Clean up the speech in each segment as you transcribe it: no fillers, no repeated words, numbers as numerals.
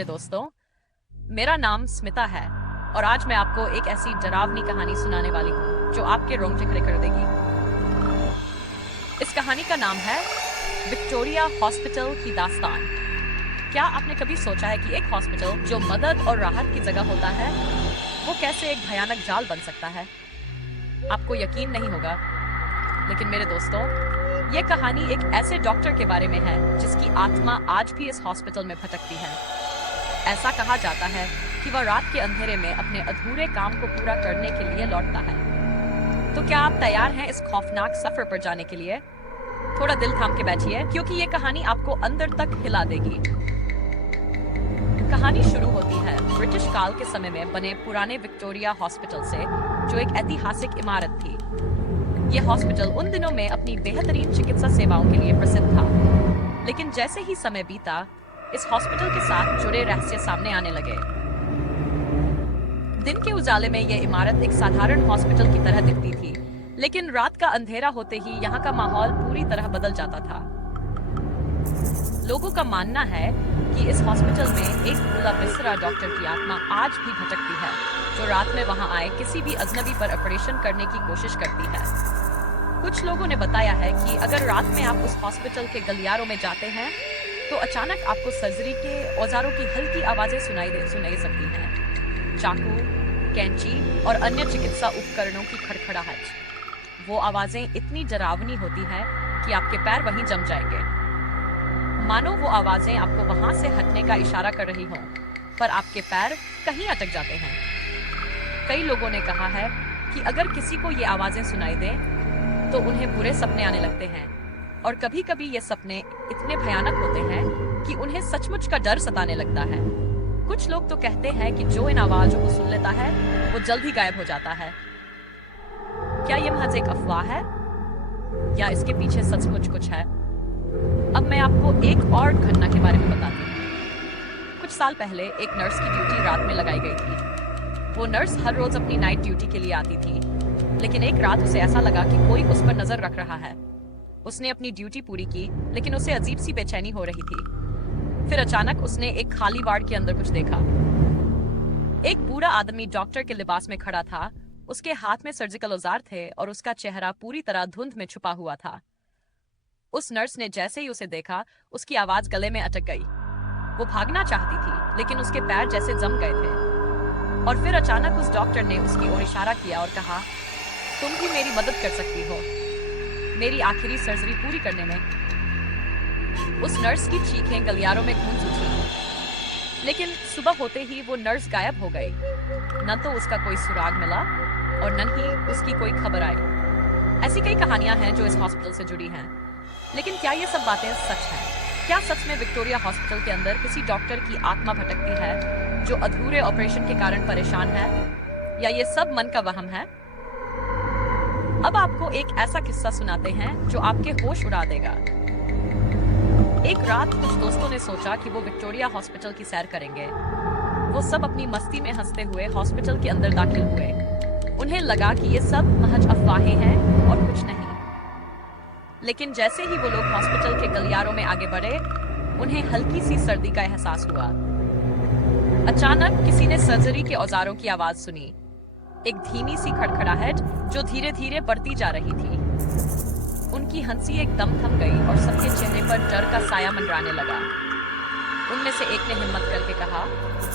मेरे दोस्तों, मेरा नाम स्मिता है और आज मैं आपको एक ऐसी डरावनी कहानी सुनाने वाली हूँ जो आपके रोंगटे खड़े कर देगी। इस कहानी का नाम है विक्टोरिया हॉस्पिटल की दास्तान। क्या आपने कभी सोचा है कि एक हॉस्पिटल जो मदद और राहत की जगह होता है, वो कैसे एक भयानक जाल बन सकता है? आपको यकीन नहीं होगा, लेकिन मेरे दोस्तों, ये कहानी एक ऐसे डॉक्टर के बारे में है जिसकी आत्मा आज भी इस हॉस्पिटल में भटकती है। ऐसा कहा जाता है कि वह रात के अंधेरे में अपने अधूरे काम को पूरा करने के लिए लौटता है। तो क्या आप तैयार हैं इस खौफनाक सफर पर जाने के लिए? थोड़ा दिल थाम के बैठिए, क्योंकि ये कहानी आपको अंदर तक हिला देगी। कहानी शुरू होती है ब्रिटिश काल के समय में बने पुराने विक्टोरिया हॉस्पिटल से, जो एक ऐतिहासिक इमारत थी। यह हॉस्पिटल उन दिनों में अपनी बेहतरीन चिकित्सा सेवाओं के लिए प्रसिद्ध था, लेकिन जैसे ही समय बीता, इस हॉस्पिटल के साथ जुड़े रहस्य सामने आने लगे। दिन के उजाले में यह इमारत एक साधारण हॉस्पिटल की तरह दिखती थी, लेकिन रात का अंधेरा होते ही यहाँ का माहौल पूरी तरह बदल जाता था। लोगों का मानना है कि इस हॉस्पिटल में एक भूला बिसरा डॉक्टर की आत्मा आज भी भटकती है, जो रात में वहां आए किसी भी अजनबी पर ऑपरेशन करने की कोशिश करती है। कुछ लोगों ने बताया है कि अगर रात में आप उस हॉस्पिटल के गलियारों में जाते हैं, तो अचानक आपको सर्जरी के औजारों की हल्की आवाजें सुनाई सकती हैं। चाकू, कैंची और अन्य चिकित्सा उपकरणों की खड़खड़ाहट। वो आवाजें इतनी डरावनी होती हैं कि आपके पैर वहीं जम जाएंगे, मानो वो आवाजें आपको वहां से हटने का इशारा कर रही हों, पर आपके पैर कहीं अटक जाते हैं। कई लोगों ने कहा है कि अगर किसी को ये आवाजें सुनाई दें, तो उन्हें बुरे सपने आने लगते हैं, और कभी-कभी ये सपने इतने भयानक होते हैं कि उन्हें सचमुच का डर सताने लगता है। कुछ लोग तो कहते हैं कि जो इन आवाजों को सुन लेता है, वो जल्द ही गायब हो जाता है। क्या ये महज एक अफवाह है, या इसके पीछे सचमुच कुछ है? अब मैं आपको एक और घटना के बारे में बताती हूँ। कुछ साल पहले एक नर्स की ड्यूटी रात में लगाई गई थी। वो नर्स हर रोज अपनी नाइट ड्यूटी के लिए आती थी, लेकिन एक रात उसे ऐसा लगा कि कोई उस पर नजर रख रहा है। उसने अपनी ड्यूटी पूरी की, लेकिन उसे अजीब सी बेचैनी हो रही थी। फिर अचानक उसने एक खाली वार्ड के अंदर कुछ देखा। एक बूढ़ा आदमी डॉक्टर के लिबास में खड़ा था। उसके हाथ में सर्जिकल औजार थे और उसका चेहरा पूरी तरह धुंध में छुपा हुआ था। उस नर्स ने जैसे ही उसे देखा, उसकी आवाज गले में अटक गई। वो भागना चाहती थी, लेकिन उसके पैर जैसे जम गए थे। और फिर अचानक उस डॉक्टर ने उसकी ओर इशारा किया और कहा, तुम भी मेरी मदद कर सकती हो, मेरी आखिरी सर्जरी पूरी करने में। उस नर्स की चीखें गलियारों में गूंज उठी, लेकिन सुबह होते ही वो नर्स गायब हो गई। न तो उसका कोई सुराग मिला और न ही उसकी कोई खबर आई। ऐसी कई कहानियां हैं जो इस हॉस्पिटल से जुड़ी हैं, लेकिन क्या ये सब बातें सच हैं? क्या सच में विक्टोरिया हॉस्पिटल के अंदर किसी डॉक्टर की आत्मा भटकती है जो अधूरे ऑपरेशन के कारण परेशान है, या ये सब मन का वहम है? अब आपको एक ऐसा किस्सा सुनाते हैं जो आपके होश उड़ा देगा। एक रात कुछ दोस्तों ने सोचा कि वो विक्टोरिया हॉस्पिटल की सैर करेंगे। वो सब अपनी मस्ती में हंसते हुए हॉस्पिटल के अंदर दाखिल हुए। उन्हें लगा कि ये सब महज अफवाहें हैं और कुछ नहीं। लेकिन जैसे ही वो लोग हॉस्पिटल के गलियारों में आगे बढ़े, उन्हें हल्की सी सर्दी का एहसास हुआ। अचानक किसी ने सर्जरी के औजारों की आवाज सुनी। एक धीमी सी खड़खड़ाहट जो धीरे धीरे बढ़ती जा रही थी। उनकी हंसी एकदम थम गई और सबके चेहरे पर डर का साया मंडराने लगा। उनमें से एक ने हिम्मत करके कहा,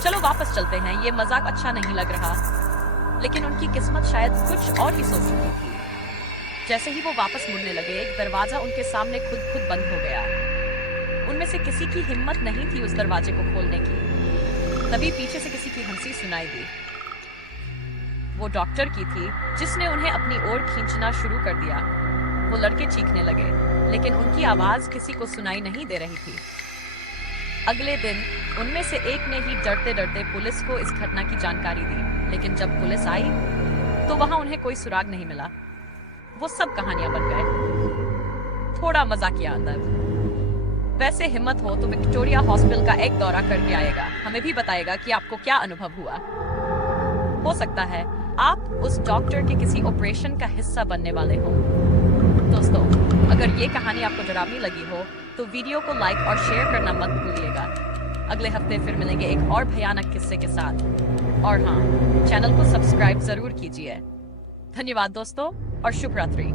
चलो वापस चलते हैं, ये मजाक अच्छा नहीं लग रहा। लेकिन उनकी किस्मत शायद कुछ और ही सोच चुकी थी। जैसे ही वो वापस मुड़ने लगे, एक दरवाजा उनके सामने खुद बंद हो गया। उनमें से किसी की हिम्मत नहीं थी उस दरवाजे को खोलने की। तभी पीछे से किसी की हंसी सुनाई दी। वो डॉक्टर की थी, जिसने उन्हें अपनी ओर खींचना शुरू कर दिया। वो लड़के चीखने लगे, लेकिन उनकी आवाज किसी को सुनाई नहीं दे रही थी। अगले दिन उनमें से एक ने ही डरते डरते पुलिस को इस घटना की जानकारी दी, लेकिन जब पुलिस आई तो वहां उन्हें कोई सुराग नहीं मिला। वो सब कहानियां बन गए। थोड़ा मजाकिया अंदर। वैसे हिम्मत हो तो विक्टोरिया हॉस्पिटल का एक दौरा करके आएगा, हमें भी बताएगा कि आपको क्या अनुभव हुआ। हो सकता है आप उस डॉक्टर के किसी ऑपरेशन का हिस्सा बनने वाले हो। दोस्तों, अगर ये कहानी आपको डरावनी लगी हो, तो वीडियो को लाइक और शेयर करना मत भूलिएगा। अगले हफ्ते फिर मिलेंगे एक और भयानक किस्से के साथ। और हाँ, चैनल को सब्सक्राइब जरूर कीजिए। धन्यवाद दोस्तों और शुभ रात्रि।